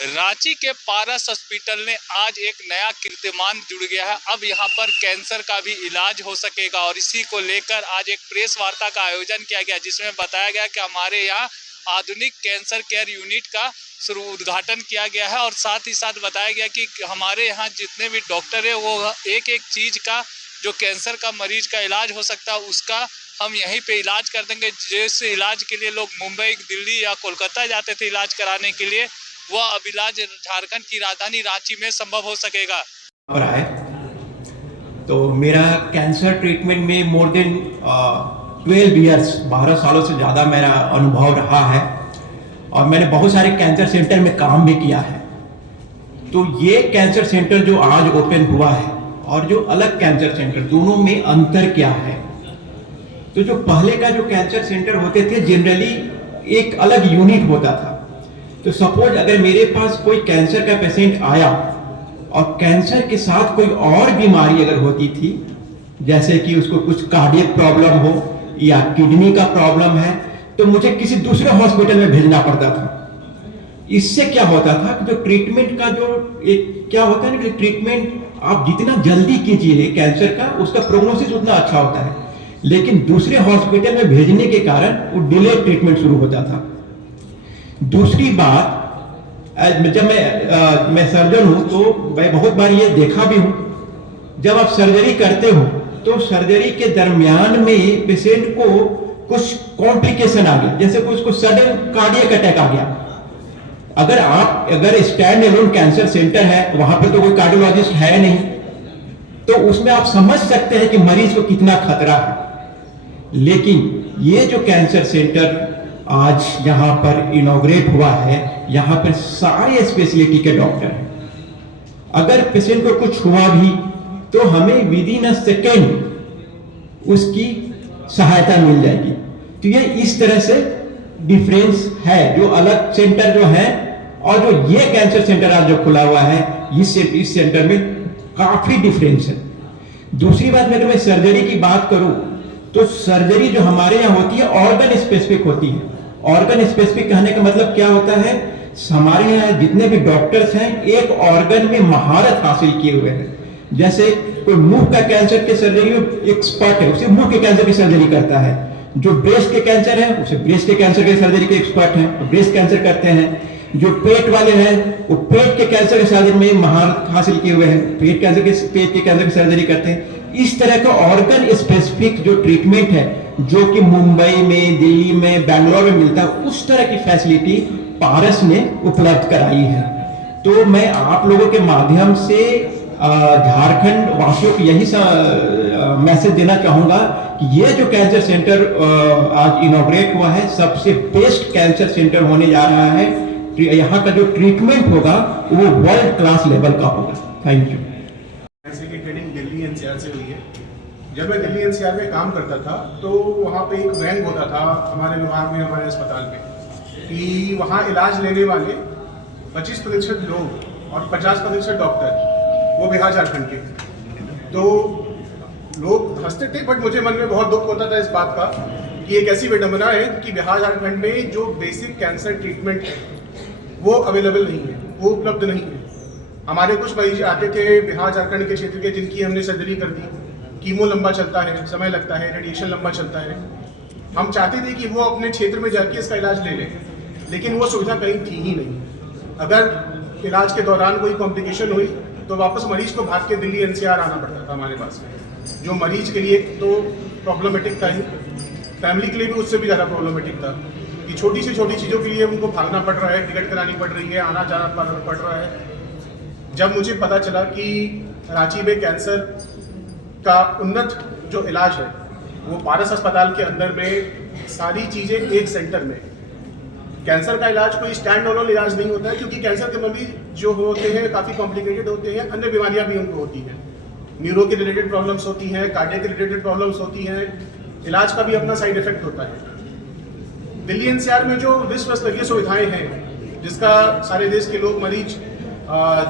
रांची के पारस हॉस्पिटल ने आज एक नया कीर्तिमान जुड़ गया है। अब यहां पर कैंसर का भी इलाज हो सकेगा और इसी को लेकर आज एक प्रेस वार्ता का आयोजन किया गया, जिसमें बताया गया कि हमारे यहां आधुनिक कैंसर केयर यूनिट का उद्घाटन किया गया है और साथ ही साथ बताया गया कि हमारे यहाँ जितने भी डॉक्टर है वो एक एक चीज़ का जो कैंसर का मरीज का इलाज हो सकता है उसका हम यहीं पे इलाज कर देंगे। जैसे इलाज के लिए लोग मुंबई, दिल्ली या कोलकाता जाते थे इलाज कराने के लिए, वह अब इलाज झारखंड की राजधानी रांची में संभव हो सकेगा। तो मेरा कैंसर ट्रीटमेंट में मोर देन 12 इयर्स 12 सालों से ज़्यादा मेरा अनुभव रहा है और मैंने बहुत सारे कैंसर सेंटर में काम भी किया है। तो ये कैंसर सेंटर जो आज ओपन हुआ है और जो अलग कैंसर सेंटर, दोनों में अंतर क्या है? तो जो पहले का जो कैंसर सेंटर होते थे जनरली एक अलग यूनिट होता था। तो सपोज अगर मेरे पास कोई कैंसर का पेशेंट आया और कैंसर के साथ कोई और बीमारी अगर होती थी, जैसे कि उसको कुछ कार्डियक प्रॉब्लम हो या किडनी का प्रॉब्लम है, तो मुझे किसी दूसरे हॉस्पिटल में भेजना पड़ता था। इससे क्या होता था कि जो ट्रीटमेंट का जो एक क्या होता है ना कि ट्रीटमेंट आप जितना जल्दी कीजिए कैंसर का, उसका प्रोग्नोसिस उतना अच्छा होता है, लेकिन दूसरे हॉस्पिटल में भेजने के कारण वो डिले ट्रीटमेंट शुरू होता था। दूसरी बात, जब मैं सर्जन हूं तो मैं बहुत बार ये देखा भी हूं, जब आप सर्जरी करते हो तो सर्जरी के दरमियान में पेशेंट को कुछ कॉम्प्लिकेशन आ गया, जैसे कि उसको सडन कार्डियक अटैक आ गया। अगर स्टैंड एलोन कैंसर सेंटर है, वहां पर तो कोई कार्डियोलॉजिस्ट है नहीं, तो उसमें आप समझ सकते हैं कि मरीज को कितना खतरा है। लेकिन ये जो कैंसर सेंटर आज यहाँ पर इनॉग्रेट हुआ है, यहाँ पर सारे स्पेशलिटी के डॉक्टर हैं। अगर पेशेंट को कुछ हुआ भी तो हमें विद इन अ सेकेंड उसकी सहायता मिल जाएगी। तो ये इस तरह से डिफरेंस है जो अलग सेंटर जो है और जो ये कैंसर सेंटर आज जो खुला हुआ है, इस सेंटर में काफी डिफरेंस है। दूसरी बात में अगर मैं सर्जरी की बात करूं तो सर्जरी जो हमारे यहाँ होती है ऑर्गन स्पेसिफिक होती है। ऑर्गन स्पेसिफिक कहने का मतलब क्या होता है? हमारे यहाँ जितने भी डॉक्टर्स हैं एक ऑर्गन में महारत हासिल किए हुए हैं। जैसे कोई मुंह का कैंसर के सर्जरी में एक्सपर्ट है, उसे मुंह के कैंसर की सर्जरी करता है। जो ब्रेस्ट के कैंसर है उसे ब्रेस्ट के कैंसर की सर्जरी के एक्सपर्ट हैं, ब्रेस्ट कैंसर करते हैं। जो पेट वाले हैं वो पेट के कैंसर के सर्जरी में महारत हासिल किए हुए हैं, पेट के कैंसर की सर्जरी करते हैं। इस तरह का ऑर्गन स्पेसिफिक जो ट्रीटमेंट है, जो कि मुंबई में, दिल्ली में, बैंगलोर में मिलता है, उस तरह की फैसिलिटी पारस ने उपलब्ध कराई है। तो मैं आप लोगों के माध्यम से झारखंड वासियों को यही मैसेज देना चाहूंगा कि ये जो कैंसर सेंटर आज इनॉग्रेट हुआ है, सबसे बेस्ट कैंसर सेंटर होने जा रहा है। यहाँ का जो ट्रीटमेंट होगा वो वर्ल्ड क्लास लेवल का होगा। Thank you. ऐसे की ट्रेनिंग दिल्ली एनसीआर से हुई है। जब मैं दिल्ली एनसीआर में काम करता था तो वहाँ पे एक रैंक होता था हमारे विभाग में, हमारे अस्पताल में, कि वहाँ इलाज लेने वाले 25% लोग और 50% डॉक्टर वो बिहार झारखंड के। तो लोग हंसते थे, बट मुझे मन में बहुत दुख होता था इस बात का कि एक ऐसी विडंबना है कि बिहार झारखंड में जो बेसिक कैंसर ट्रीटमेंट है वो अवेलेबल नहीं है, वो उपलब्ध नहीं है। हमारे कुछ मरीज आते थे बिहार झारखंड के क्षेत्र के, जिनकी हमने सर्जरी कर दी। कीमो लंबा चलता है, समय लगता है, रेडिएशन लंबा चलता है। हम चाहते थे कि वो अपने क्षेत्र में जाके इसका इलाज ले लें, लेकिन वो सुविधा कहीं थी ही नहीं। अगर इलाज के दौरान कोई कॉम्प्लिकेशन हुई तो वापस मरीज को भाग के दिल्ली एनसीआर आना पड़ता था हमारे पास में, जो मरीज के लिए तो प्रॉब्लमेटिक था ही, फैमिली के लिए भी उससे भी ज़्यादा प्रॉब्लमेटिक था कि छोटी से छोटी चीज़ों के लिए उनको भागना पड़ रहा है, टिकट करानी पड़ रही है, आना जाना पड़ रहा है। जब मुझे पता चला कि रांची में कैंसर का उन्नत जो इलाज है वो पारस अस्पताल के अंदर में सारी चीज़ें एक सेंटर में, कैंसर का इलाज कोई स्टैंड अलोन इलाज नहीं होता है, क्योंकि कैंसर के मरीज जो होते हैं काफ़ी कॉम्प्लिकेटेड होते हैं, अन्य बीमारियां भी उनको होती हैं, न्यूरो के रिलेटेड प्रॉब्लम्स होती हैं, कार्डियक के रिलेटेड प्रॉब्लम्स होती हैं, इलाज का भी अपना साइड इफेक्ट होता है। दिल्ली एनसीआर में जो विश्व स्तरीय सुविधाएं हैं, जिसका सारे देश के लोग मरीज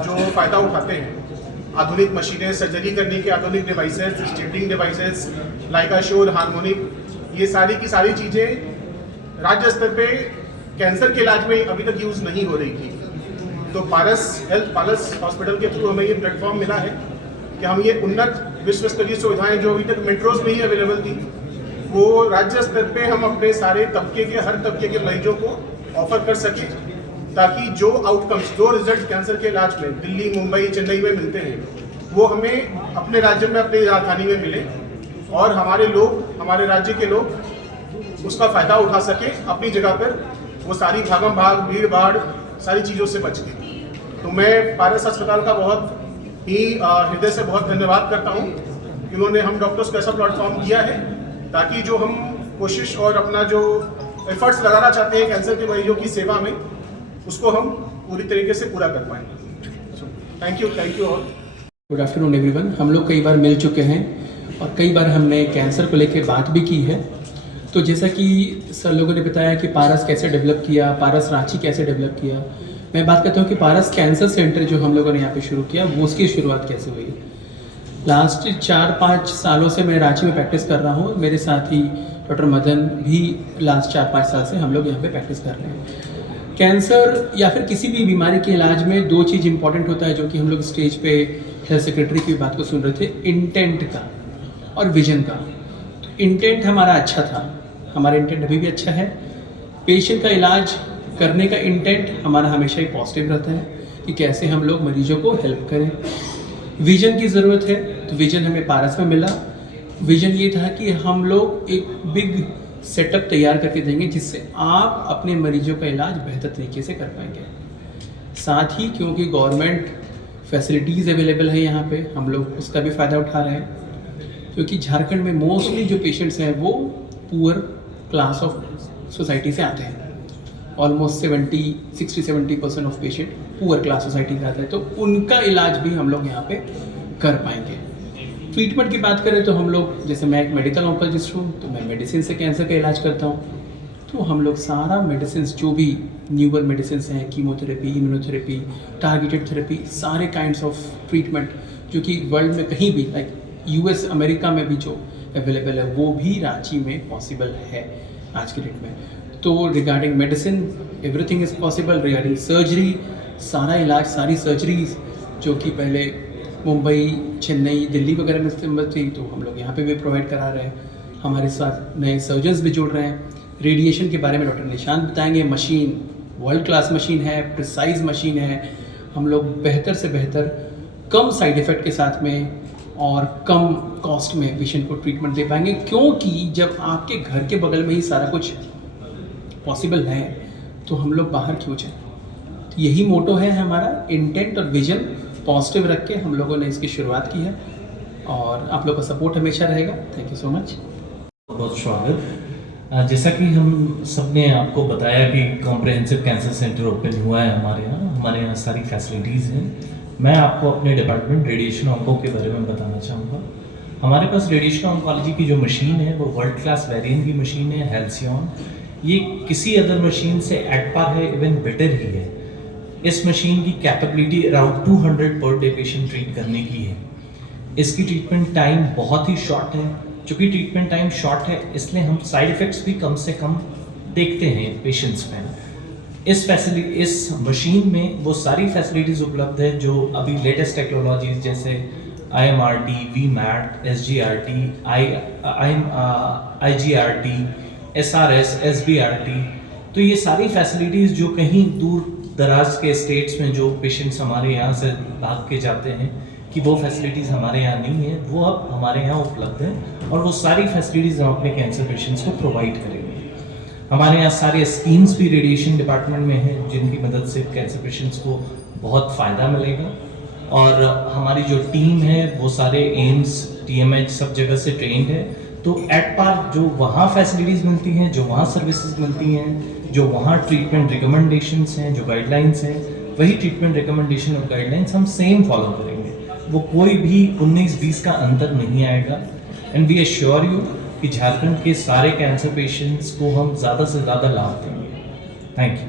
जो फ़ायदा उठाते हैं, आधुनिक मशीनें, सर्जरी करने के आधुनिक डिवाइसेस, स्टेबलिंग डिवाइसेस, लाइकाश्योर, हार्मोनिक, ये सारी की सारी चीज़ें राज्य स्तर पे कैंसर के इलाज में अभी तक यूज़ नहीं हो रही थी। तो पारस हॉस्पिटल के थ्रू हमें ये प्लेटफॉर्म मिला है कि हम ये उन्नत विश्व स्तरीय सुविधाएं जो अभी तक मेट्रोज में ही अवेलेबल थी, वो राज्य स्तर पे हम अपने सारे हर तबके के मरीजों को ऑफर कर सकें, ताकि जो आउटकम्स, जो रिजल्ट कैंसर के इलाज में दिल्ली, मुंबई, चेन्नई में मिलते हैं, वो हमें अपने राज्य में, अपनी राजधानी में मिले और हमारे लोग, हमारे राज्य के लोग उसका फ़ायदा उठा सकें अपनी जगह पर, वो सारी भागम भाग, भीड़ भाड़, सारी चीज़ों से बच के। तो मैं पारस अस्पताल का बहुत ही हृदय से बहुत धन्यवाद करता हूँ। इन्होंने हम डॉक्टर्स को ऐसा प्लेटफॉर्म दिया है ताकि जो हम कोशिश और अपना जो एफर्ट्स लगाना चाहते हैं कैंसर के मरीजों की सेवा में, उसको हम पूरी तरीके से पूरा कर पाएंगे। Thank you all. Good afternoon everyone. हम लोग कई बार मिल चुके हैं और कई बार हमने कैंसर को लेकर बात भी की है। तो जैसा कि सर लोगों ने बताया कि पारस कैसे डेवलप किया, पारस रांची कैसे डेवलप किया, मैं बात करता हूँ कि पारस कैंसर सेंटर जो हम लोगों ने यहाँ पे शुरू किया, वो उसकी शुरुआत कैसे हुई। लास्ट 4-5 सालों से मैं रांची में प्रैक्टिस कर रहा हूँ। मेरे साथ ही डॉक्टर मदन भी लास्ट 4-5 साल से हम लोग यहाँ पे प्रैक्टिस कर रहे हैं। कैंसर या फिर किसी भी बीमारी के इलाज में 2 चीज़ इंपॉर्टेंट होता है, जो कि हम लोग स्टेज पे हेल्थ सेक्रेटरी की बात को सुन रहे थे, इंटेंट का और विजन का। तो इंटेंट हमारा अच्छा था, हमारा इंटेंट अभी भी अच्छा है। पेशेंट का इलाज करने का इंटेंट हमारा हमेशा ही पॉजिटिव रहता है कि कैसे हम लोग मरीजों को हेल्प करें। विजन की ज़रूरत है, तो विजन हमें पारस में मिला। विजन ये था कि हम लोग एक बिग सेटअप तैयार करके देंगे जिससे आप अपने मरीजों का इलाज बेहतर तरीके से कर पाएंगे। साथ ही क्योंकि गवर्नमेंट फैसिलिटीज़ अवेलेबल है यहाँ पे, हम लोग उसका भी फ़ायदा उठा रहे हैं। क्योंकि झारखंड में मोस्टली जो पेशेंट्स हैं वो पुअर क्लास ऑफ सोसाइटी से आते हैं। Almost 60-70% of patient poor class society से आते हैं, तो उनका इलाज भी हम लोग यहाँ पे कर पाएंगे। ट्रीटमेंट की बात करें तो हम लोग, जैसे मैं एक मेडिकल ऑन्कोलॉजिस्ट हूँ, तो मैं मेडिसिन से कैंसर का इलाज करता हूँ। तो हम लोग सारा मेडिसिन, जो भी न्यूअर मेडिसिन हैं, कीमोथेरेपी, इम्यूनोथेरेपी, टारगेटेड थेरेपी, सारे काइंड्स ऑफ ट्रीटमेंट जो कि वर्ल्ड में कहीं भी, लाइक US, अमेरिका में भी जो अवेलेबल है, वो भी रांची में पॉसिबल है आज के डेट में। तो regarding medicine everything is possible. Regarding surgery, सारा इलाज, सारी सर्जरीज जो कि पहले मुंबई, चेन्नई, दिल्ली वगैरह में इस्तेमाल थी, तो हम लोग यहाँ पे भी प्रोवाइड करा रहे हैं। हमारे साथ नए सर्जन्स भी जुड़ रहे हैं। रेडिएशन के बारे में डॉक्टर निशांत बताएंगे। मशीन वर्ल्ड क्लास मशीन है, प्रिसाइज मशीन है। हम लोग बेहतर से बेहतर, कम साइड इफ़ेक्ट के साथ में और कम कॉस्ट में पेशेंट को ट्रीटमेंट दे पाएंगे, क्योंकि जब आपके घर के बगल में ही सारा कुछ पॉसिबल है तो हम लोग बाहर क्यों जाएं। तो यही मोटो है हमारा, इंटेंट और विजन पॉजिटिव रख के हम लोगों ने इसकी शुरुआत की है और आप लोग का सपोर्ट हमेशा रहेगा। Thank you so much. बहुत स्वागत। जैसा कि हम सब ने आपको बताया कि कॉम्प्रिहेंसिव कैंसर सेंटर ओपन हुआ है हमारे यहाँ सारी फैसिलिटीज़ हैं। मैं आपको अपने डिपार्टमेंट रेडिएशन ऑन्को के बारे में बताना चाहूँगा। हमारे पास रेडिएशन ऑन्कोलॉजी की जो मशीन है वो वर्ल्ड क्लास वेरिएंट की मशीन है, हेल्सियन। ये किसी अदर मशीन से एट पार है, इवन बेटर ही है। इस मशीन की capability around 200 per day patient treat करने की है। इसकी ट्रीटमेंट टाइम बहुत ही शॉर्ट है। चूँकि ट्रीटमेंट टाइम शॉर्ट है, इसलिए हम साइड इफ़ेक्ट्स भी कम से कम देखते हैं पेशेंट्स में। इस मशीन में वो सारी फैसिलिटीज़ उपलब्ध है जो अभी लेटेस्ट टेक्नोलॉजीज जैसे IMRT, VMAT, SGRT, IGRT, SRS, SBRT, तो ये सारी फैसिलिटीज़ जो कहीं दूर दराज के स्टेट्स में जो पेशेंट्स हमारे यहाँ से भाग के जाते हैं कि वो फैसिलिटीज़ हमारे यहाँ नहीं है, वो अब हमारे यहाँ उपलब्ध है और वो सारी फैसिलिटीज़ हम अपने कैंसर पेशेंट्स को प्रोवाइड करेंगे। हमारे यहाँ सारे स्कीम्स भी रेडिएशन डिपार्टमेंट में हैं जिनकी मदद से कैंसर पेशेंट्स को बहुत फ़ायदा मिलेगा। और हमारी जो टीम है वो सारे एम्स, TMH सब जगह से ट्रेंड है। तो एट पार जो वहाँ फैसिलिटीज़ मिलती हैं, जो वहाँ सर्विसेज मिलती हैं, जो वहाँ ट्रीटमेंट रिकमेंडेशंस हैं, जो गाइडलाइंस हैं, वही ट्रीटमेंट रिकमेंडेशन और गाइडलाइंस हम सेम फॉलो करेंगे। वो कोई भी 19-20 का अंतर नहीं आएगा। एंड वी एश्योर यू कि झारखंड के सारे कैंसर पेशेंट्स को हम ज़्यादा से ज़्यादा लाभ देंगे। Thank you.